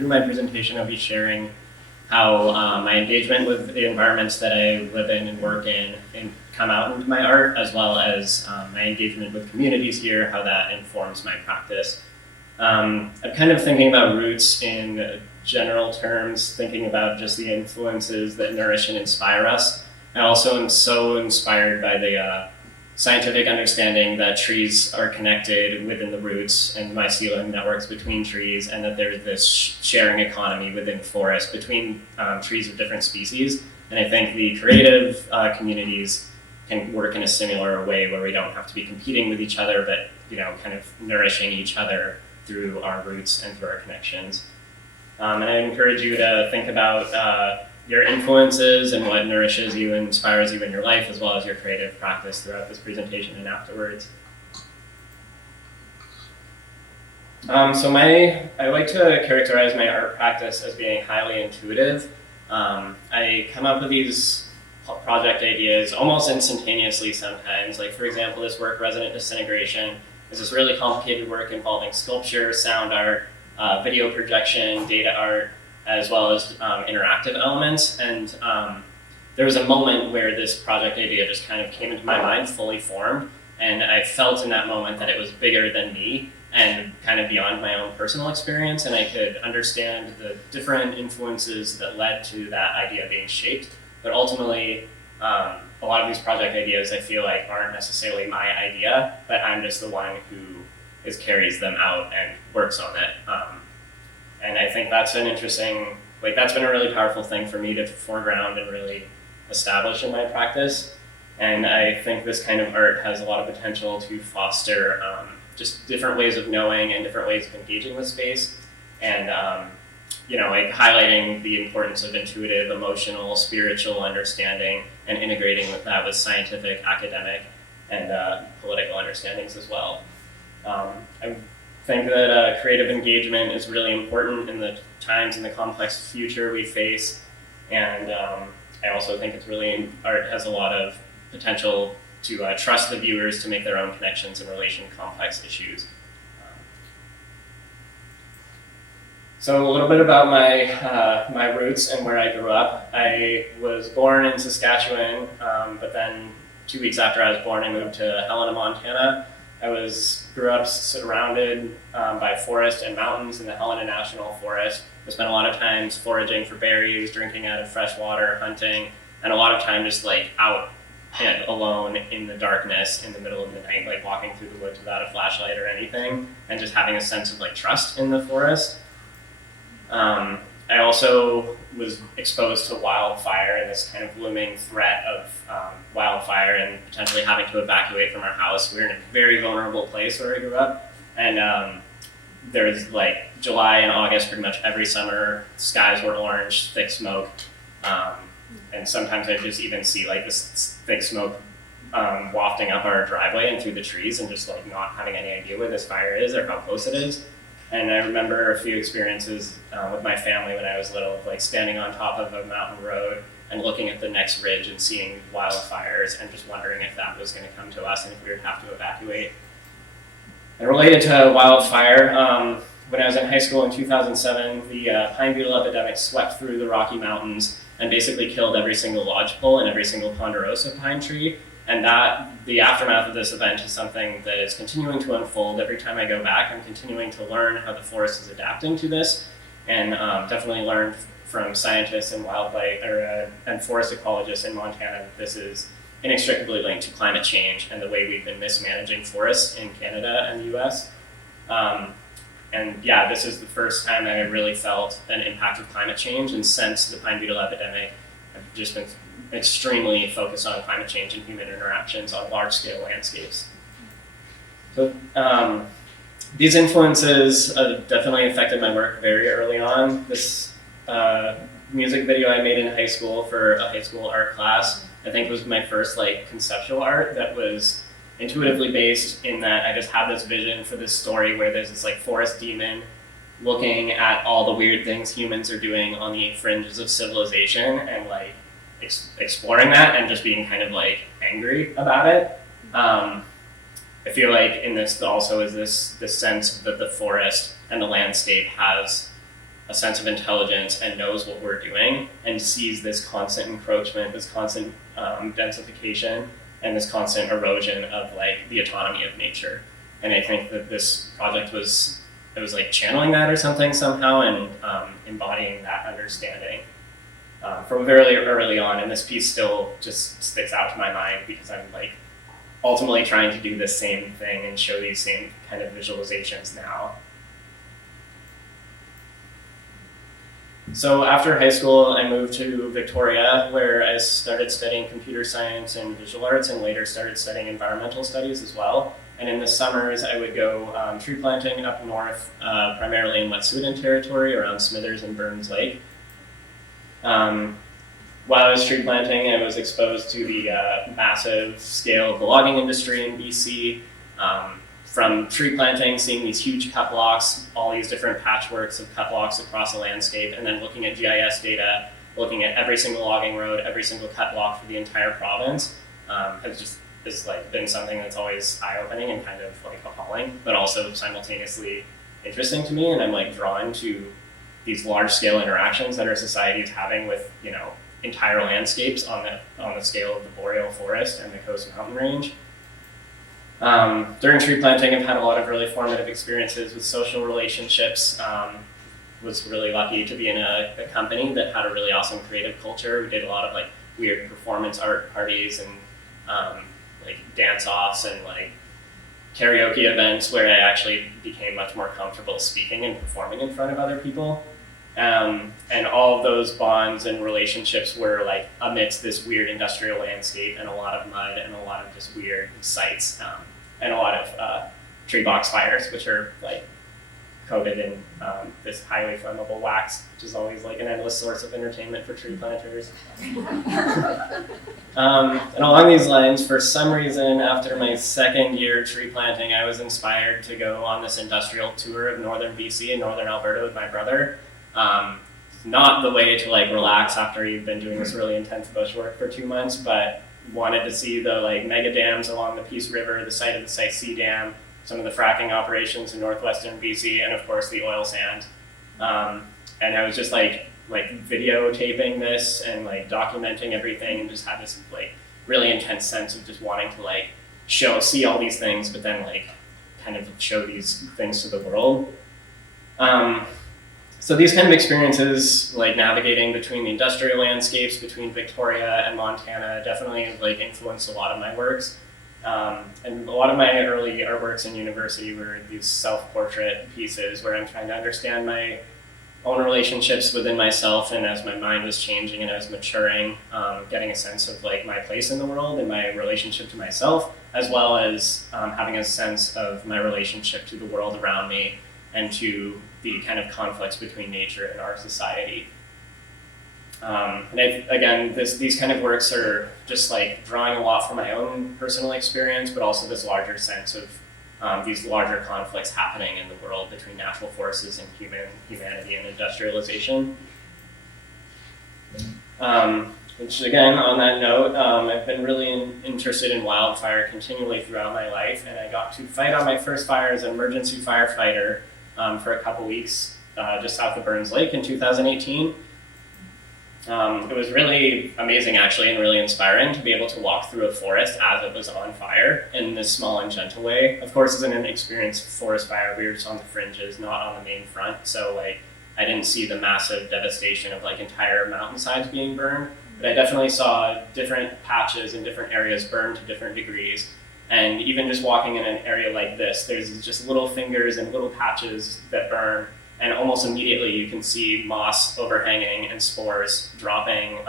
through my presentation, I'll be sharing how my engagement with the environments that I live in and work in and come out into my art, as well as my engagement with communities here, how that informs my practice. I'm kind of thinking about roots in general terms, thinking about just the influences that nourish and inspire us. I also am so inspired by the scientific understanding that trees are connected within the roots and mycelium networks between trees, and that there's this sharing economy within forests between trees of different species. And I think the creative communities can work in a similar way, where we don't have to be competing with each other, but kind of nourishing each other through our roots and through our connections. And I encourage you to think about your influences and what nourishes you and inspires you in your life, as well as your creative practice throughout this presentation and afterwards. I like to characterize my art practice as being highly intuitive. I come up with these project ideas almost instantaneously sometimes. Like, for example, this work, Orca Disintegration, is this really complicated work involving sculpture, sound art, video projection, data art, as well as interactive elements. And there was a moment where this project idea just kind of came into my mind, fully formed, and I felt in that moment that it was bigger than me and kind of beyond my own personal experience, and I could understand the different influences that led to that idea being shaped. But ultimately, a lot of these project ideas, I feel like, aren't necessarily my idea, but I'm just the one who carries them out and works on it. And I think that's an interesting, that's been a really powerful thing for me to foreground and really establish in my practice. And I think this kind of art has a lot of potential to foster just different ways of knowing and different ways of engaging with space. And, highlighting the importance of intuitive, emotional, spiritual understanding, and integrating that with scientific, academic, and political understandings as well. I think that creative engagement is really important in the times and the complex future we face, and I also think art has a lot of potential to trust the viewers to make their own connections in relation to complex issues. So a little bit about my roots and where I grew up. I was born in Saskatchewan, but then 2 weeks after I was born, I moved to Helena, Montana. I grew up surrounded by forest and mountains in the Helena National Forest. I spent a lot of times foraging for berries, drinking out of fresh water, hunting, and a lot of time just out and alone in the darkness in the middle of the night, walking through the woods without a flashlight or anything, and just having a sense of trust in the forest. I also was exposed to wildfire and this kind of looming threat of wildfire and potentially having to evacuate from our house. We were in a very vulnerable place where I grew up, and there was July and August, pretty much every summer, skies were orange, thick smoke, and sometimes I just even see this thick smoke wafting up our driveway and through the trees, and just not having any idea where this fire is or how close it is. And I remember a few experiences with my family when I was little, standing on top of a mountain road and looking at the next ridge and seeing wildfires and just wondering if that was going to come to us and if we would have to evacuate. And related to wildfire, when I was in high school in 2007, the pine beetle epidemic swept through the Rocky Mountains and basically killed every single lodgepole and every single ponderosa pine tree. And the aftermath of this event is something that is continuing to unfold. Every time I go back, I'm continuing to learn how the forest is adapting to this, and definitely learned from scientists and wildlife and forest ecologists in Montana that this is inextricably linked to climate change and the way we've been mismanaging forests in Canada and the US. This is the first time I really felt an impact of climate change, and since the pine beetle epidemic, I've just been extremely focused on climate change and human interactions on large-scale landscapes. So these influences definitely affected my work very early on. This music video I made in high school for a high school art class, I think was my first conceptual art that was intuitively based in that I just had this vision for this story where there's this forest demon looking at all the weird things humans are doing on the fringes of civilization and exploring that and just being kind of angry about it. I feel in this also is this sense that the forest and the landscape has a sense of intelligence and knows what we're doing and sees this constant encroachment, this constant densification, and this constant erosion of like the autonomy of nature. And I think that this project was like channeling that or something somehow, and embodying that understanding from very early on. And this piece still just sticks out to my mind because I'm like ultimately trying to do the same thing and show these same kind of visualizations now. So after high school, I moved to Victoria, where I started studying computer science and visual arts, and later started studying environmental studies as well. And in the summers, I would go tree planting up north, primarily in Wet'suwet'en territory around Smithers and Burns Lake. While I was tree planting, I was exposed to the massive scale of the logging industry in BC. From tree planting, seeing these huge cut blocks, all these different patchworks of cut blocks across the landscape, and then looking at GIS data, looking at every single logging road, every single cut block for the entire province, has like been something that's always eye-opening and kind of like appalling, but also simultaneously interesting to me. And I'm like drawn to these large-scale interactions that our society is having with, you know, entire landscapes on the scale of the boreal forest and the coast mountain range. During tree planting, I've had a lot of really formative experiences with social relationships. Was really lucky to be in a company that had a really awesome creative culture. We did a lot of like weird performance art parties and like dance-offs and like karaoke events where I actually became much more comfortable speaking and performing in front of other people. And all of those bonds and relationships were like amidst this weird industrial landscape and a lot of mud and a lot of just weird sites, and a lot of tree box fires, which are like coated in this highly flammable wax, which is always like an endless source of entertainment for tree planters. And along these lines, for some reason, after my second year tree planting, I was inspired to go on this industrial tour of northern BC and northern Alberta with my brother. Not the way to like relax after you've been doing this really intense bush work for 2 months, but wanted to see the like mega dams along the Peace River, the site of the Site C Dam, some of the fracking operations in northwestern BC, and of course the oil sands. And I was just like videotaping this and like documenting everything, and just had this like really intense sense of just wanting to like see all these things, but then like kind of show these things to the world. So these kind of experiences, like navigating between the industrial landscapes between Victoria and Montana, definitely like influenced a lot of my works. And a lot of my early artworks in university were these self-portrait pieces where I'm trying to understand my own relationships within myself, and as my mind was changing and I was maturing, getting a sense of like my place in the world and my relationship to myself, as well as having a sense of my relationship to the world around me and to the kind of conflicts between nature and our society. And these kind of works are just like drawing a lot from my own personal experience, but also this larger sense of these larger conflicts happening in the world between natural forces and humanity and industrialization. Which again, on that note, I've been really interested in wildfire continually throughout my life, and I got to fight on my first fire as an emergency firefighter for a couple weeks just south of Burns Lake in 2018. It was really amazing, actually, and really inspiring to be able to walk through a forest as it was on fire in this small and gentle way. Of course, as an inexperienced forest fire, we were just on the fringes, not on the main front, so like I didn't see the massive devastation of like entire mountainsides being burned, but I definitely saw different patches and different areas burned to different degrees. And even just walking in an area like this, there's just little fingers and little patches that burn, and almost immediately you can see moss overhanging and spores dropping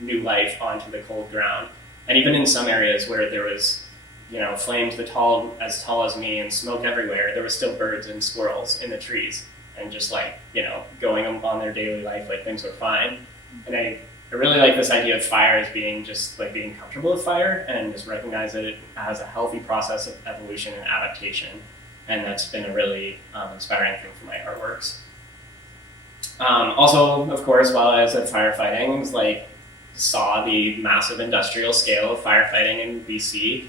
new life onto the cold ground. And even in some areas where there was, you know, flames as tall as me and smoke everywhere, there were still birds and squirrels in the trees and just like, you know, going on their daily life like things were fine. And I really like this idea of fire as being just like being comfortable with fire and just recognize it as a healthy process of evolution and adaptation. And that's been a really inspiring thing for my artworks. Also, of course, while I was at firefighting, I was like saw the massive industrial scale of firefighting in BC.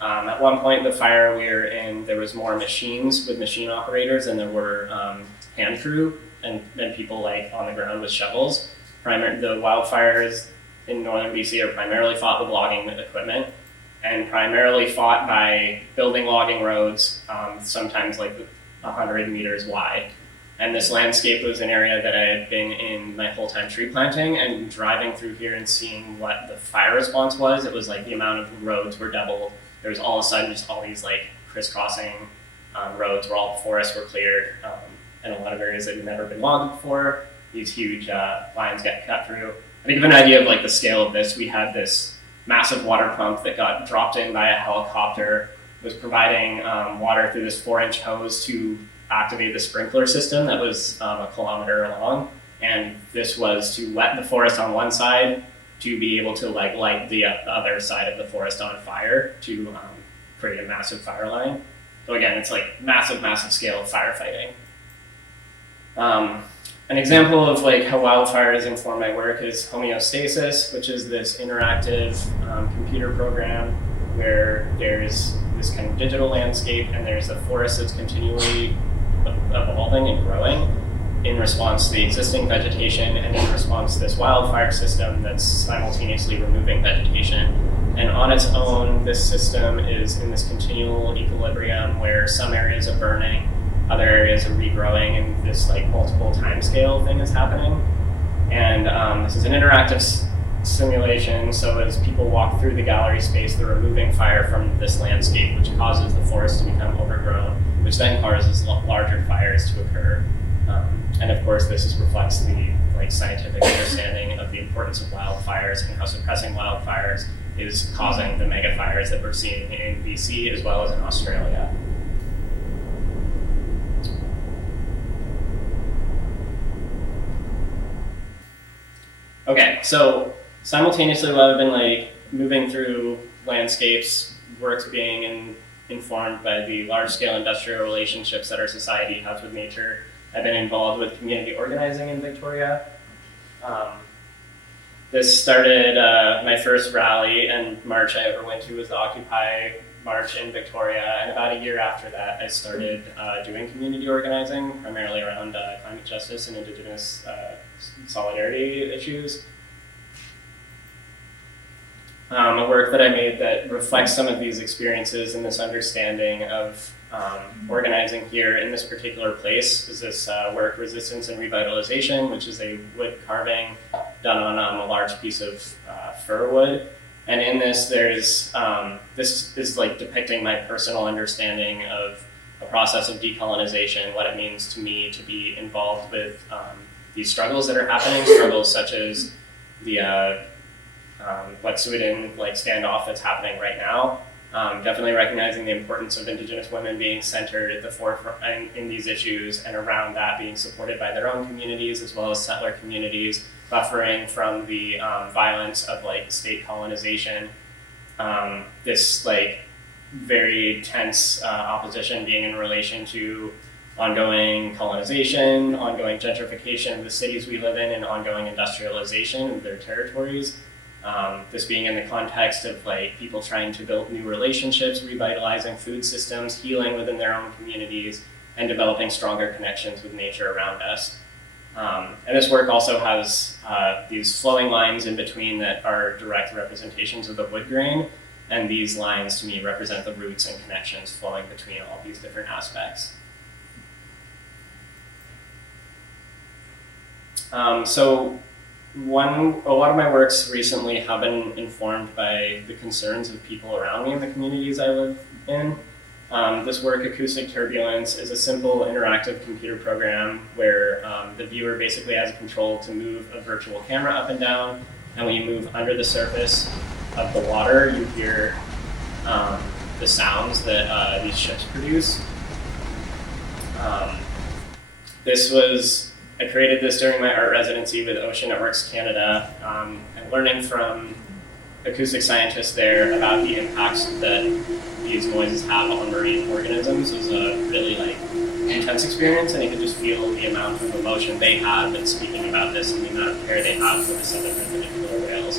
At one point, the fire we were in, there was more machines with machine operators than there were hand crew. and people like on the ground with shovels. The wildfires in northern BC are primarily fought with logging equipment, and primarily fought by building logging roads, sometimes like 100 meters wide. And this landscape was an area that I had been in my whole time tree planting, and driving through here and seeing what the fire response was. It was like the amount of roads were doubled. There was all of a sudden just all these like crisscrossing roads where all the forests were cleared, and a lot of areas that had never been logged before. These huge lines get cut through. To give an idea of like the scale of this, we had this massive water pump that got dropped in by a helicopter, was providing water through this 4-inch hose to activate the sprinkler system that was a kilometer long. And this was to wet the forest on one side to be able to like light the other side of the forest on fire to create a massive fire line. So again, it's like massive, massive scale of firefighting. An example of like how wildfires inform my work is Homeostasis, which is this interactive computer program where there's this kind of digital landscape and there's a forest that's continually evolving and growing in response to the existing vegetation and in response to this wildfire system that's simultaneously removing vegetation. And on its own, this system is in this continual equilibrium where some areas are burning, other areas are regrowing, and this like multiple timescale thing is happening. And this is an interactive simulation, so as people walk through the gallery space, they're removing fire from this landscape, which causes the forest to become overgrown, which then causes larger fires to occur. And of course, this reflects the like scientific understanding of the importance of wildfires and how suppressing wildfires is causing the mega fires that we're seeing in BC as well as in Australia. Okay, so simultaneously while I've been like moving through landscapes, works being informed by the large-scale industrial relationships that our society has with nature, I've been involved with community organizing in Victoria. This started my first rally and march I ever went to was the Occupy March in Victoria, and about a year after that I started doing community organizing, primarily around climate justice and Indigenous solidarity issues. A work that I made that reflects some of these experiences and this understanding of organizing here in this particular place is this work, Resistance and Revitalization, which is a wood carving done on a large piece of fir wood. And in this, there's this is like depicting my personal understanding of a process of decolonization, what it means to me to be involved with these struggles that are happening, struggles such as the Wet'suwet'en like standoff that's happening right now. Definitely recognizing the importance of Indigenous women being centered at the forefront in these issues, and around that being supported by their own communities as well as settler communities, buffering from the violence of like state colonization. This like very tense opposition being in relation to ongoing colonization, ongoing gentrification of the cities we live in, and ongoing industrialization of their territories. This being in the context of like people trying to build new relationships, revitalizing food systems, healing within their own communities, and developing stronger connections with nature around us. And this work also has these flowing lines in between that are direct representations of the wood grain, and these lines to me represent the roots and connections flowing between all these different aspects. So a lot of my works recently have been informed by the concerns of people around me in the communities I live in. This work, Acoustic Turbulence, is a simple interactive computer program where the viewer basically has control to move a virtual camera up and down, and when you move under the surface of the water, you hear the sounds that these ships produce. I created this during my art residency with Ocean Networks Canada, and learning from acoustic scientists there about the impacts that these noises have on marine organisms was a really like intense experience, and you could just feel the amount of emotion they have in speaking about this and the amount of care they have for the southern killer whales.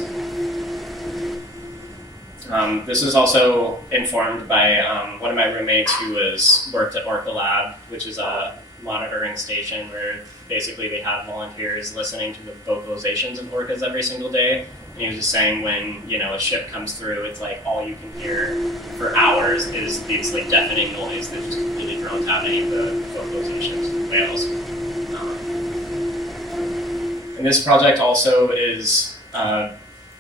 This was also informed by one of my roommates who worked at Orca Lab, which is a monitoring station where basically they have volunteers listening to the vocalizations of orcas every single day. And he was just saying when, you know, a ship comes through, it's like all you can hear for hours is these like deafening noise that just completely drones out any of the vocalizations of the whales. And this project also is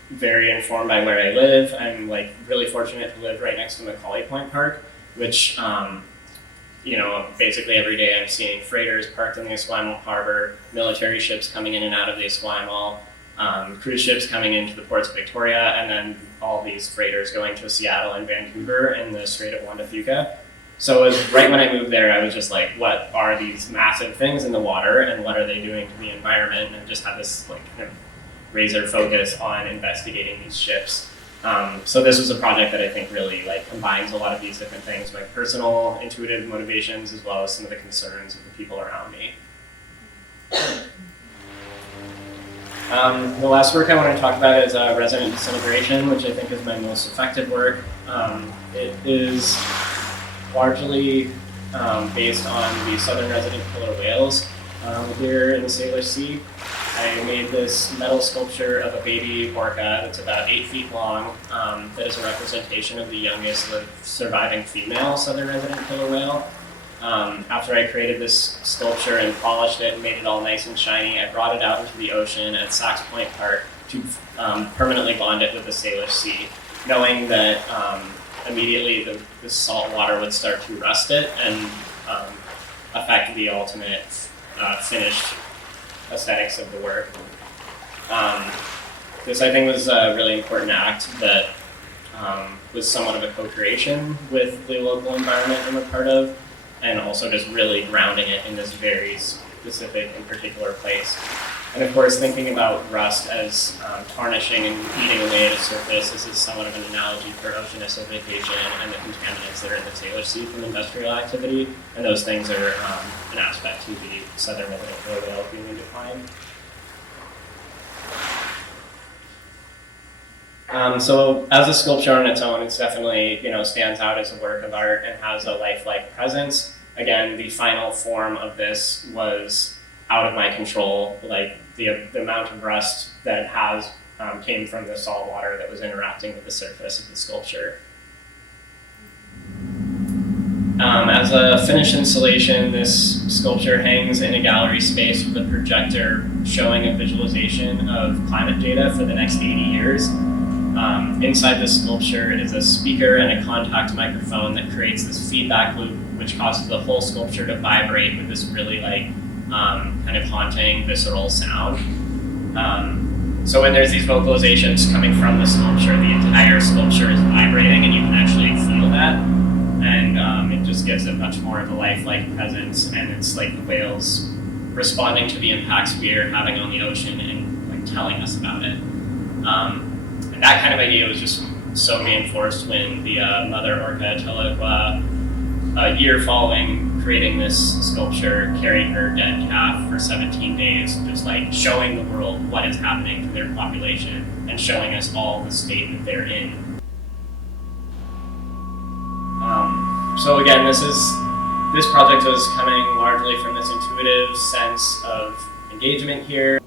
very informed by where I live. I'm like really fortunate to live right next to Macaulay Point Park, which you know, basically every day I'm seeing freighters parked in the Esquimalt Harbor, military ships coming in and out of the Esquimalt, cruise ships coming into the ports of Victoria, and then all these freighters going to Seattle and Vancouver in the Strait of Juan de Fuca. So it was right when I moved there, I was just like, what are these massive things in the water and what are they doing to the environment? And just had this like kind of razor focus on investigating these ships. So this was a project that I think really like combines a lot of these different things, my personal intuitive motivations as well as some of the concerns of the people around me. The last work I want to talk about is Resident Disintegration, which I think is my most effective work. It is largely based on the southern resident killer whales here in the Salish Sea. I made this metal sculpture of a baby orca that's about 8 feet long that is a representation of the youngest surviving female southern resident killer whale. After I created this sculpture and polished it and made it all nice and shiny, I brought it out into the ocean at Sax Point Park to permanently bond it with the Salish Sea, knowing that immediately the salt water would start to rust it and affect the ultimate finished aesthetics of the work. This I think was a really important act that was somewhat of a co-creation with the local environment I'm a part of, and also just really grounding it in this very specific and particular place. And of course, thinking about rust as tarnishing and eating away at a surface, this is somewhat of an analogy for ocean acidification and the contaminants that are in the Salish Sea from industrial activity, and those things are an aspect to the southern resident killer whale being in decline. So as a sculpture on its own, it's definitely, you know, stands out as a work of art and has a lifelike presence. Again, the final form of this was out of my control. Like the amount of rust that it has came from the salt water that was interacting with the surface of the sculpture. As a finished installation, this sculpture hangs in a gallery space with a projector showing a visualization of climate data for the next 80 years. Inside this sculpture is a speaker and a contact microphone that creates this feedback loop, which causes the whole sculpture to vibrate with this really like kind of haunting, visceral sound. So when there's these vocalizations coming from the sculpture, the entire sculpture is vibrating and you can actually feel that. And it just gives it much more of a lifelike presence, and it's like the whales responding to the impacts we are having on the ocean and like telling us about it. And that kind of idea was just so reinforced when the mother orca Telekwa, a year following creating this sculpture, carried her dead calf for 17 days, just like showing the world what is happening to their population and showing us all the state that they're in. So again, this project was coming largely from this intuitive sense of engagement here.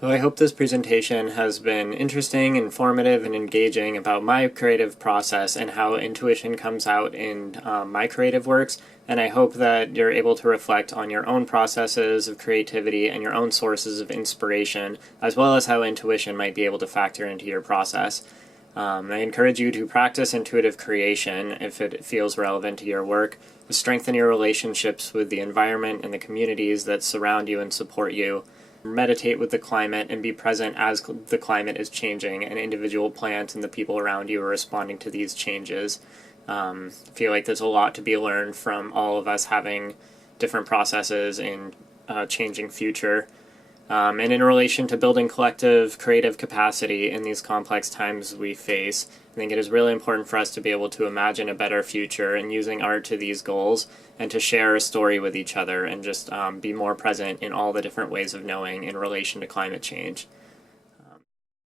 So I hope this presentation has been interesting, informative, and engaging about my creative process and how intuition comes out in my creative works, and I hope that you're able to reflect on your own processes of creativity and your own sources of inspiration, as well as how intuition might be able to factor into your process. I encourage you to practice intuitive creation if it feels relevant to your work, to strengthen your relationships with the environment and the communities that surround you and support you. Meditate with the climate and be present as the climate is changing and individual plants and the people around you are responding to these changes. I feel like there's a lot to be learned from all of us having different processes in a changing future. And in relation to building collective creative capacity in these complex times we face, I think it is really important for us to be able to imagine a better future and using art to these goals, and to share a story with each other, and just be more present in all the different ways of knowing in relation to climate change.